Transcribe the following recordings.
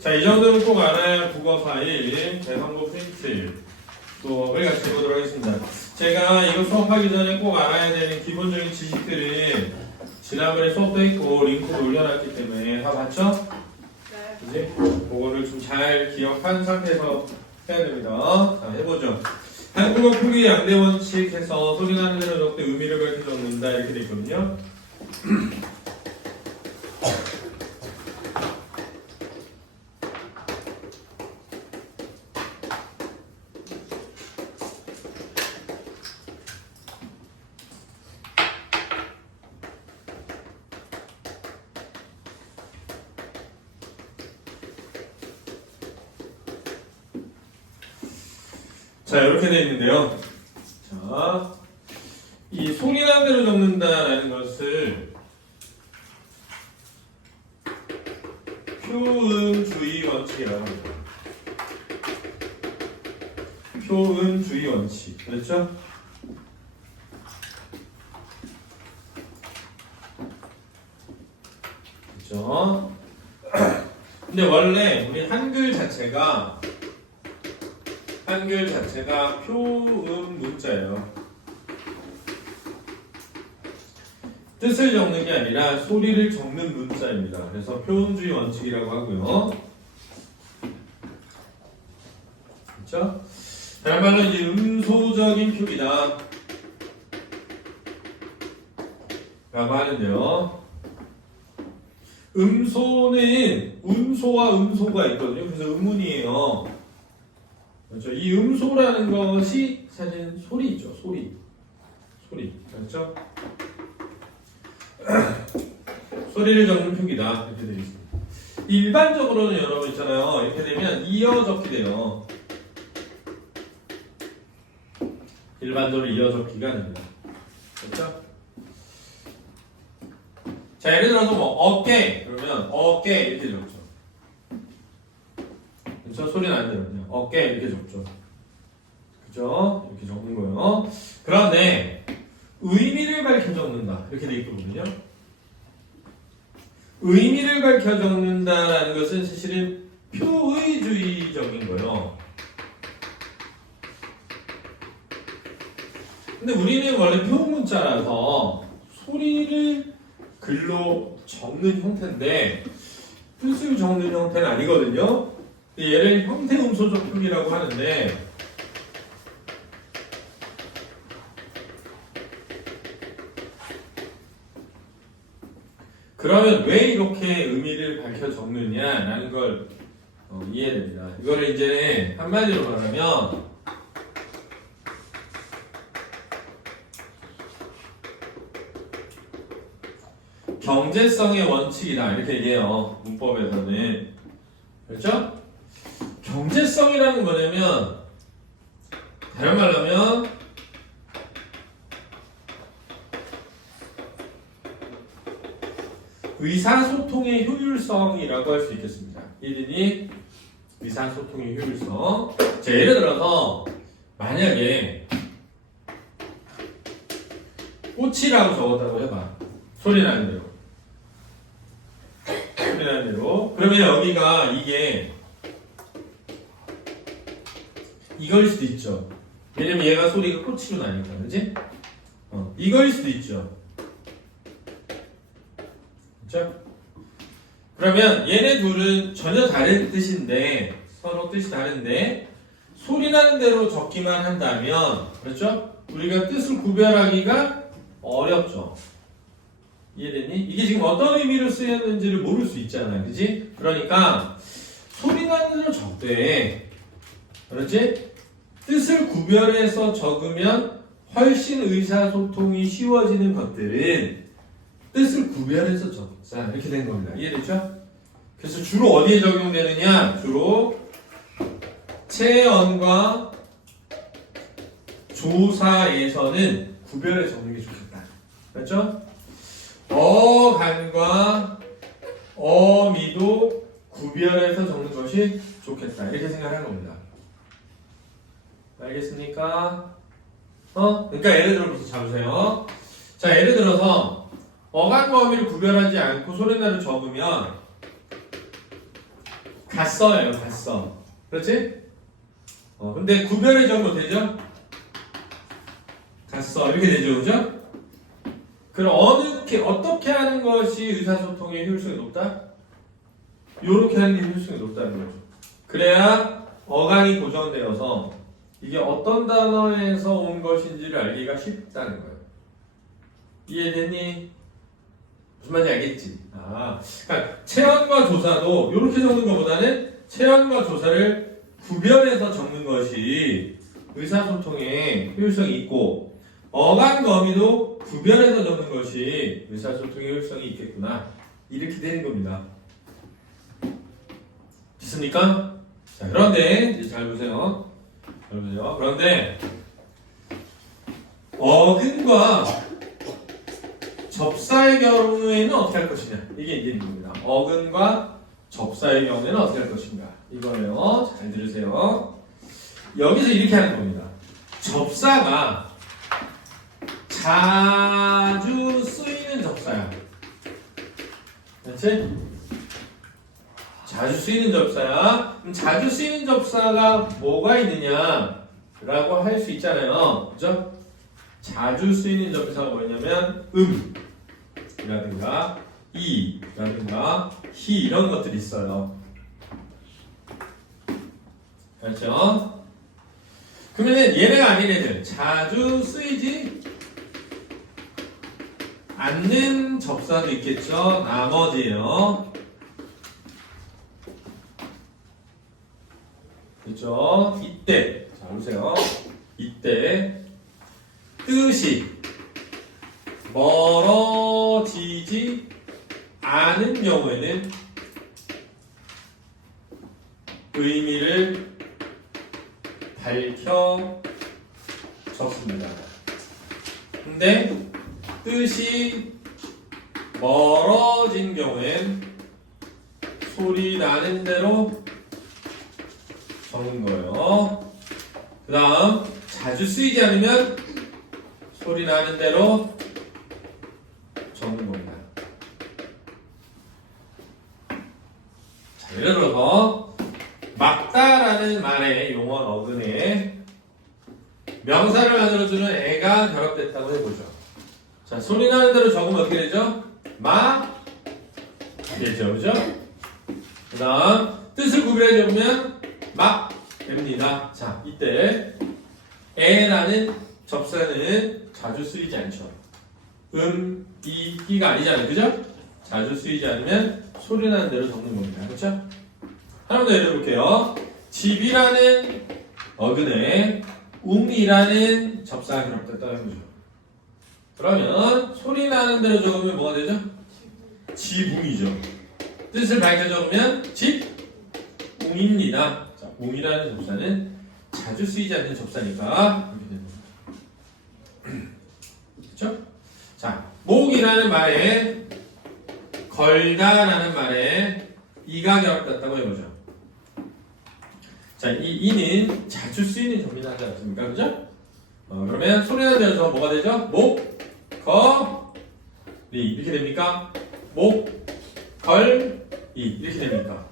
자, 이 정도는 꼭 알아야 국어 파일, 대성고 프린트 수업을 같이 해보도록 하겠습니다. 제가 이거 수업하기 전에 꼭 알아야 되는 기본적인 지식들을 지난번에 수업도 했고 링크도 올려놨기 때문에 다 봤죠? 네. 그지? 그거를 좀 잘 기억한 상태에서 해야 됩니다. 자, 해보죠. 한국어 표기 양대 원칙에서 소리나는 대로 적되 의미를 밝혀 적는다 이렇게 돼 있거든요. 자, 이렇게 되어 있는데요. 자, 이 소리나는 대로 적는다라는 것을 표은주의 원칙이라고 합니다. 표은주의 원칙. 그렇죠? 그렇죠? 근데 원래 우리 한글 자체가 표음 문자예요. 뜻을 적는 게 아니라 소리를 적는 문자입니다. 그래서 표음주의 원칙이라고 하고요. 그렇죠? 다른 말로 이제 음소적인 표기다 라고 하는데요. 음소는 음소와 음소가 있거든요. 그래서 음문이에요. 그렇죠? 이 음소라는 것이 사실 소리죠. 소리. 그렇죠? 소리를 적는 표기다. 이렇게 되어 있습니다. 일반적으로는 여러분 있잖아요. 이렇게 되면 이어 적기 돼요. 일반적으로 이어 적기가 됩니다. 그렇죠? 자, 예를 들어서 뭐 어깨 그러면 어깨 이렇게 적죠. 그렇죠? 소리는 안 들거든요. 어깨 이렇게 적죠. 그죠? 이렇게 적는 거예요. 그런데 의미를 밝혀 적는다 이렇게 돼 있거든요. 의미를 밝혀 적는다라는 것은 사실은 표의주의적인 거예요. 근데 우리는 원래 표문자라서 소리를 글로 적는 형태인데 뜻을 적는 형태는 아니거든요. 얘를 형태음소적 표기라고 하는데 그러면 왜 이렇게 의미를 밝혀 적느냐라는 걸 이해됩니다. 이거를 이제 한마디로 말하면 경제성의 원칙이다 이렇게 얘기해요. 문법에서는. 그렇죠? 경제성이라는 뭐냐면 다른 말로 하면 의사소통의 효율성이라고 할 수 있겠습니다. 1인이 의사소통의 효율성. 자, 예를 들어서 만약에 꽃이라고 적었다고 해봐. 소리 나는 대로. 소리 나는 대로. 그러면 여기가 이게 이거일 수도 있죠. 왜냐면 얘가 소리가 꽃으로 나니까, 그지? 이거일 수도 있죠. 그렇죠? 그러면 얘네 둘은 전혀 다른 뜻인데 서로 뜻이 다른데 소리 나는 대로 적기만 한다면 그렇죠? 우리가 뜻을 구별하기가 어렵죠. 이해되니? 이게 지금 어떤 의미로 쓰였는지를 모를 수 있잖아요. 그지? 그러니까 소리 나는 대로 적되 그렇지? 뜻을 구별해서 적으면 훨씬 의사소통이 쉬워지는 것들은 뜻을 구별해서 적자 이렇게 된 겁니다. 이해됐죠? 그래서 주로 어디에 적용되느냐? 주로 체언과 조사에서는 구별해 적는 게 좋겠다. 그렇죠? 어간과 어미도 구별해서 적는 것이 좋겠다. 이렇게 생각하는 겁니다. 알겠습니까? 그러니까 예를 들어서 잡으세요. 자, 예를 들어서 어간과 어미를 구별하지 않고 소리나를 적으면 갔어요, 갔어. 그렇지? 근데 구별의 적으로 되죠? 갔어. 이렇게 되죠, 그죠? 그럼 어떻게 하는 것이 의사소통의 효율성이 높다? 요렇게 하는 게 효율성이 높다는 거죠. 그래야 어감이 고정되어서 이게 어떤 단어에서 온 것인지를 알기가 쉽다는 거예요. 이해됐니? 무슨 말인지 알겠지? 그러니까 체언과 조사도 이렇게 적는 것보다는 체언과 조사를 구별해서 적는 것이 의사소통에 효율성이 있고 어감과 어미도 구별해서 적는 것이 의사소통에 효율성이 있겠구나. 이렇게 되는 겁니다. 됐습니까? 자, 그런데 이제 잘 보세요. 그런데 어근과 접사의 경우에는 어떻게 할 것이냐. 이게 이제 겁니다. 어근과 접사의 경우에는 어떻게 할 것인가. 이거예요. 잘 들으세요. 여기서 이렇게 하는 겁니다. 접사가 자주 쓰이는 접사야. 그렇지? 자주 쓰이는 접사야. 그럼 자주 쓰이는 접사가 뭐가 있느냐라고 할 수 있잖아요. 그죠? 자주 쓰이는 접사가 뭐냐면 이라든가 이라든가 히 이런 것들이 있어요. 그렇죠? 그러면은 얘네가 아닌 애들 자주 쓰이지 않는 접사도 있겠죠. 나머지예요. 그렇죠? 이때 자 보세요. 이때 뜻이 멀어지지 않은 경우에는 의미를 밝혀 적습니다. 근데 뜻이 멀어진 경우엔 소리 나는 대로 적는 거예요. 그 다음 자주 쓰이지 않으면 소리 나는 대로 적는 겁니다. 자, 예를 들어서 막다라는 말의 용언 어근에 명사를 만들어주는 애가 결합됐다고 해보죠. 자, 소리 나는 대로 적으면 어떻게 되죠? 되죠, 그죠? 그 다음 뜻을 구별해 적으면 막 됩니다. 자, 이때 애라는 접사는 자주 쓰이지 않죠. 이가 아니잖아요, 그죠? 자주 쓰이지 않으면 소리 나는 대로 적는 겁니다. 그렇죠? 하나 더 예를 볼게요. 집이라는 어근에 이라는 접사가 결합됐다고 해보죠. 그러면 소리 나는 대로 적으면 뭐가 되죠? 지붕이죠. 뜻을 밝혀 적으면 집웅입니다. 자, 웅이라는 접사는 자주 쓰이지 않는 접사니까 이렇게 되는 거죠. 그렇죠? 자, 목이라는 말에 걸다라는 말에 이가 결합됐다고 해보죠. 자, 이 이는 자주 쓰이는 접이나 하지 않습니까? 그죠? 그러면 소리 나는 대로 적으면 뭐가 되죠? 목, 거, 리 이렇게 됩니까? 목, 걸, 이 이렇게 됩니까?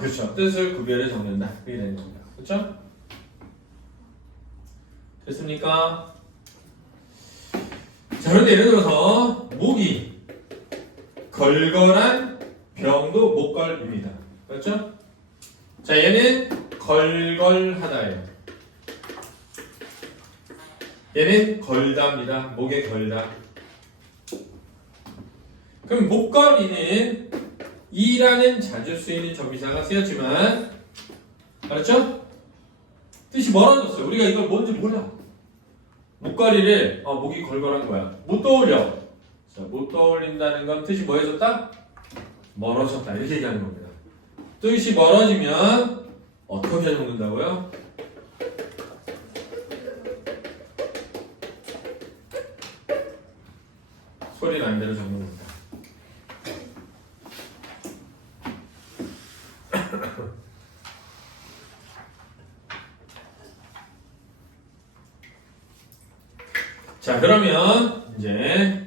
그렇죠. 뜻을 구별해 적는다. 그게 되는 겁니다. 그렇죠? 됐습니까? 자, 그런데 예를 들어서 목이 걸걸한 병도 목걸입니다. 그렇죠? 자, 얘는 걸걸하다예요. 얘는 걸다입니다. 목에 걸다. 그럼 목걸이는 이라는 자주 쓰이는 접이사가 쓰였지만, 알았죠? 뜻이 멀어졌어요. 우리가 이걸 뭔지 몰라. 목걸이를 목이 걸걸한 거야. 못 떠올려. 자, 못 떠올린다는 건 뜻이 뭐해졌다? 멀어졌다. 이렇게 얘기하는 겁니다. 뜻이 멀어지면 어떻게 적는다고요? 소리 나는 대로 적는 겁니다. 자, 그러면 이제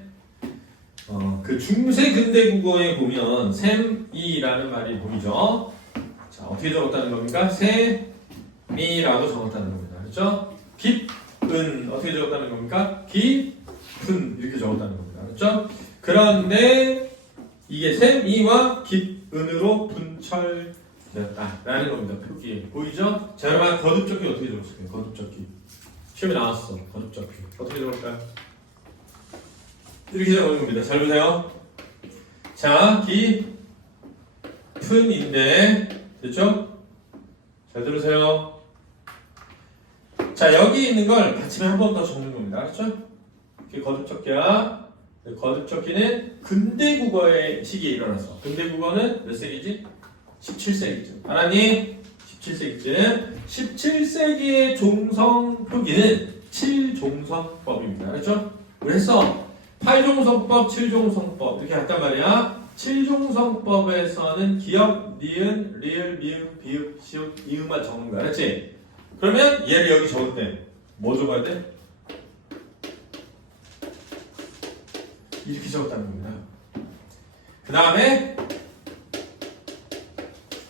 그 중세 근대 국어에 보면 셈이라는 말이 보이죠. 자, 어떻게 적었다는 겁니까? 셈이라고 적었다는 겁니다. 그렇죠? 깊은 어떻게 적었다는 겁니까? 깊은 이렇게 적었다는 겁니다. 그렇죠? 그런데 이게 셈이와 깊은으로 분철되었다라는 겁니다. 표기 보이죠? 자, 여러분 거듭적기 어떻게 적었을까요? 거듭적기 시험에 나왔어. 거듭적기 어떻게 적을까요? 이렇게 적는 겁니다. 잘 보세요. 자, 깊은인데 됐죠? 잘 들으세요. 자, 여기 있는 걸 받침에 한 번 더 적는 겁니다. 알았죠? 이게 거듭적기야. 거듭적기는 근대 국어의 시기에 일어났어. 근대 국어는 몇 세기지? 17세기쯤. 알았니? 17세기쯤. 17세기의 종성 표기는 7종성법입니다. 알았죠? 우리 했어. 8종성법, 7종성법 이렇게 했단 말이야. 7종성법에서는 기역, 니은, 리을, 미음, 비읍, 시읍, 이음만 적는 거야. 알았지? 그러면 얘를 여기 적을 때 뭐 적어야 돼? 이렇게 적었다는 겁니다. 그 다음에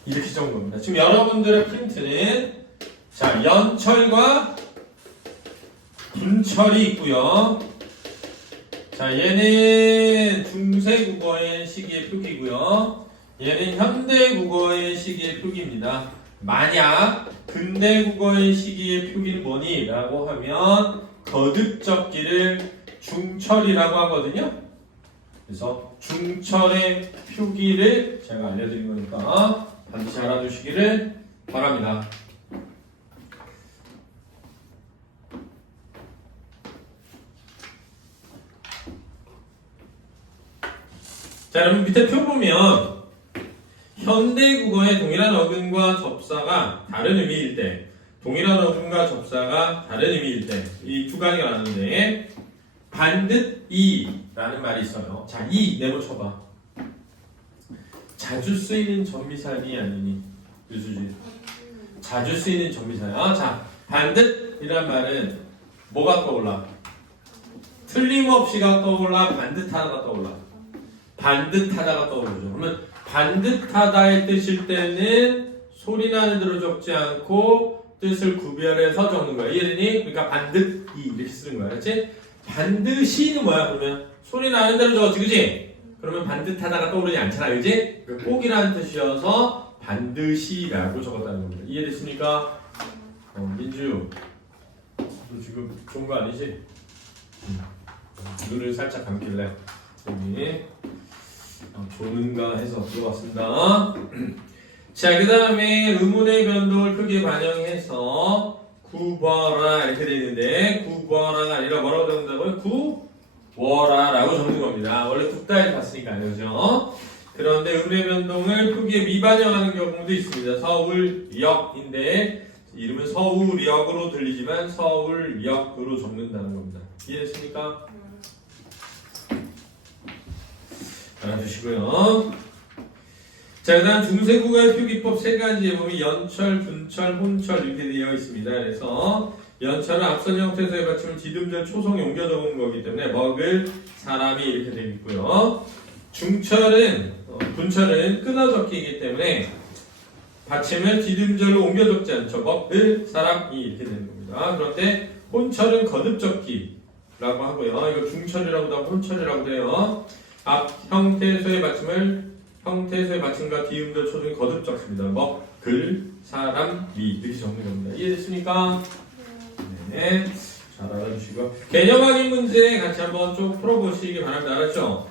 이렇게 적은 겁니다. 지금 여러분들의 프린트는 자, 연철과 분철이 있고요. 자, 얘는 중세국어의 시기의 표기고요. 얘는 현대국어의 시기의 표기입니다. 만약 근대국어의 시기의 표기는 뭐니? 라고 하면 거듭적기를 중철이라고 하거든요. 그래서 중철의 표기를 제가 알려드린 거니까 반드시 알아두시기를 바랍니다. 자, 여러분 밑에 표 보면 현대국어의 동일한 어근과 접사가 다른 의미일 때, 동일한 어근과 접사가 다른 의미일 때 이 두 가지가 나는데 반드이라는 말이 있어요. 자, 이 네모 쳐봐. 자주 쓰이는 전미사니 아니니? 유수지. 자주 쓰이는 전미사야. 자, 반듯이란 말은 뭐가 떠올라? 틀림없이가 떠올라? 반듯하다가 떠올라? 반듯하다가 떠오르죠. 그러면 반듯하다의 뜻일 때는 소리 나는 대로 적지 않고 뜻을 구별해서 적는 거야. 이해되니? 그러니까 반듯이 이렇게 쓰는 거야. 그렇지? 반드시는 뭐야? 그러면 소리 나는 대로 적었지, 그지? 그러면 반듯하다가 떠오르지 않잖아, 그지? 꼭이라는 뜻이어서 반드시라고 적었다는 겁니다. 이해됐습니까? 민주, 너 지금 좋은 거 아니지? 눈을 살짝 감길래 여기 조는가 해서 들어왔습니다. 자, 그 다음에 의문의 변동을 크게 반영해서 구버라 이렇게 되어 있는데 구버라가 아니라 뭐라고 적는다고요? 구워라라고 적는 겁니다. 원래 굽다에 봤으니까요. 그죠? 그런데 의문의 변동을 크게 미반영하는 경우도 있습니다. 서울역인데 이름은 서울역으로 들리지만 서울역으로 적는다는 겁니다. 이해됐습니까? 알아두시고요. 자, 그 다음 중세국어의 표기법 세 가지에 보면 연철, 분철, 혼철 이렇게 되어 있습니다. 그래서 연철은 앞선 형태에서의 받침을 디귿절 초성에 옮겨 적은 거기 때문에 먹을 사람이 이렇게 되어 있고요. 중철은 분철은 끊어 적기이기 때문에 받침을 디귿절로 옮겨 적지 않죠. 먹을 사람이 이렇게 되는 겁니다. 그런데 혼철은 거듭 적기라고 하고요. 이거 중철이라고도 하고 혼철이라고도 해요. 앞 형태에서의 받침과 디귿절 초성이 거듭 적습니다. 먹을 사람이 이렇게 적는 겁니다. 이해됐습니까? 네, 잘 알아주시고 개념 확인 문제 같이 한번 쭉 풀어보시기 바랍니다. 알았죠?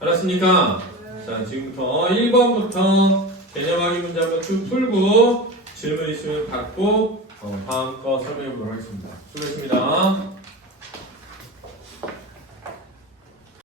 알았습니까? 자, 지금부터 1번부터 개념 확인 문제 한번 쭉 풀고 질문 있으면 받고 다음 거 설명해 보도록 하겠습니다. 수고했습니다.